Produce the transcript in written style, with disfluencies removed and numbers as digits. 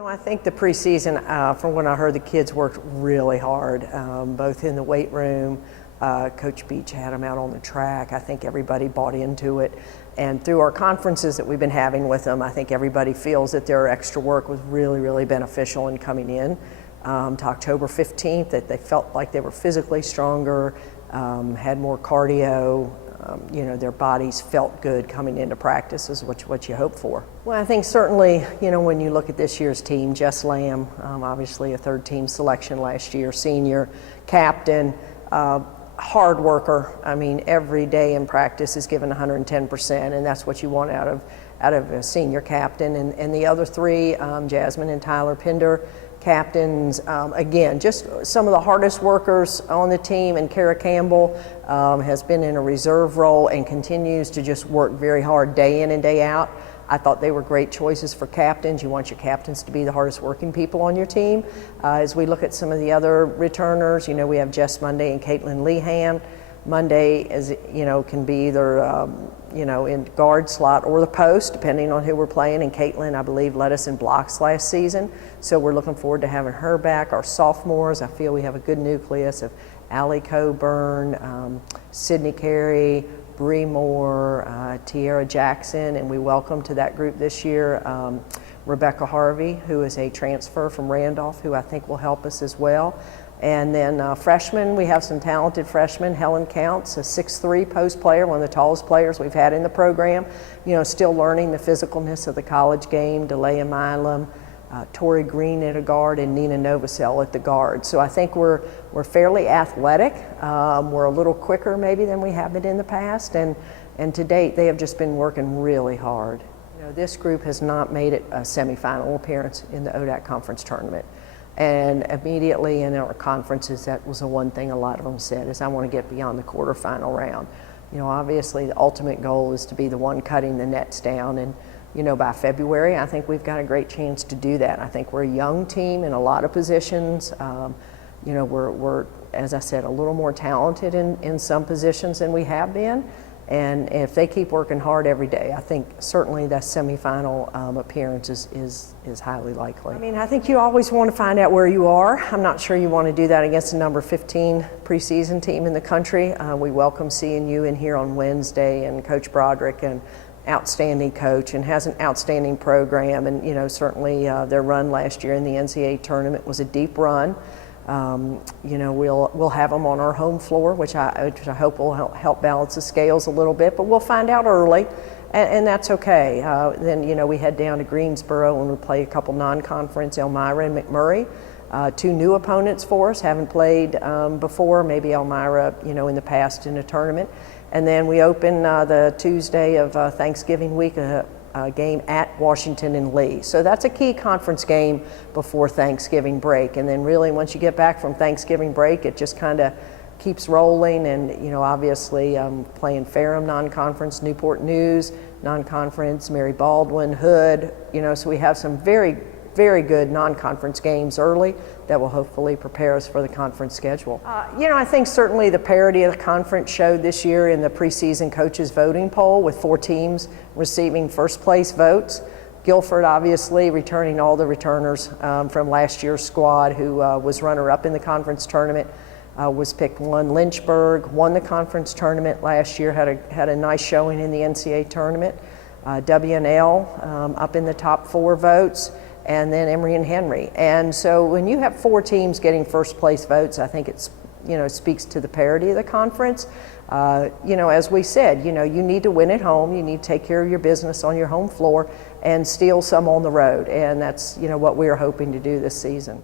I think the preseason, from when I heard, the kids worked really hard, both in the weight room. Coach Beach had them out on the track. I think everybody bought into it. And through our conferences that we've been having with them, I think everybody feels that their extra work was really, really beneficial in coming in to October 15th, that they felt like they were physically stronger, had more cardio. Their bodies felt good coming into practice is what you hope for. Well, I think certainly, when you look at this year's team, Jess Lamb, obviously a third team selection last year, senior, captain, hard worker. I mean, every day in practice is given 110%, and that's what you want out of a senior captain. And the other three, Jasmine and Tyler Pinder, captains, again, just some of the hardest workers on the team, and Kara Campbell has been in a reserve role and continues to just work very hard day in and day out. I thought they were great choices for captains. You want your captains to be the hardest working people on your team. As we look at some of the other returners, we have Jess Monday and Caitlin Lehan. Monday can be either in guard slot or the post, depending on who we're playing. And Caitlin, I believe, led us in blocks last season, so we're looking forward to having her back. Our sophomores, I feel we have a good nucleus of Allie Coburn, Sydney Carey, Bree Moore, Tiara Jackson, and we welcome to that group this year Rebecca Harvey, who is a transfer from Randolph, who I think will help us as well. And then freshmen, we have some talented freshmen. Helen Counts, a 6'3" post player, one of the tallest players we've had in the program. Still learning the physicalness of the college game. Delia Milam, Tori Green at a guard, and Nina Novosel at the guard. So I think we're fairly athletic. We're a little quicker maybe than we have been in the past. And to date, they have just been working really hard. This group has not made it a semifinal appearance in the ODAC conference tournament. And immediately in our conferences, that was the one thing a lot of them said, is I want to get beyond the quarterfinal round. Obviously the ultimate goal is to be the one cutting the nets down, and by February, I think we've got a great chance to do that. I think we're a young team in a lot of positions. We're, as I said, a little more talented in some positions than we have been. And if they keep working hard every day, I think certainly that semifinal appearance is highly likely. I mean, I think you always want to find out where you are. I'm not sure you want to do that against the number 15 preseason team in the country. We welcome seeing you in here on Wednesday, and Coach Broderick, an outstanding coach and has an outstanding program. And certainly their run last year in the NCAA tournament was a deep run. We'll have them on our home floor, which I hope will help balance the scales a little bit, but we'll find out early, and that's okay. Then we head down to Greensboro and we play a couple non-conference, Elmira and McMurray. Two new opponents for us, haven't played before, maybe Elmira, in the past in a tournament. And then we open the Tuesday of Thanksgiving week, a game at Washington and Lee. So that's a key conference game before Thanksgiving break. And then really once you get back from Thanksgiving break, it just kind of keeps rolling. And obviously playing Ferrum non-conference, Newport News non-conference, Mary Baldwin, Hood, so we have some very, very good non-conference games early that will hopefully prepare us for the conference schedule. I think certainly the parity of the conference showed this year in the preseason coaches voting poll, with 4 teams receiving first place votes. Guilford obviously returning all the returners from last year's squad, who was runner-up in the conference tournament, was picked 1. Lynchburg won the conference tournament last year, had a nice showing in the NCAA tournament. WNL up in the top 4 votes. And then Emory and Henry. And so when you have 4 teams getting first place votes, I think it's, speaks to the parity of the conference. As we said, you need to win at home, you need to take care of your business on your home floor and steal some on the road. And that's, what we're hoping to do this season.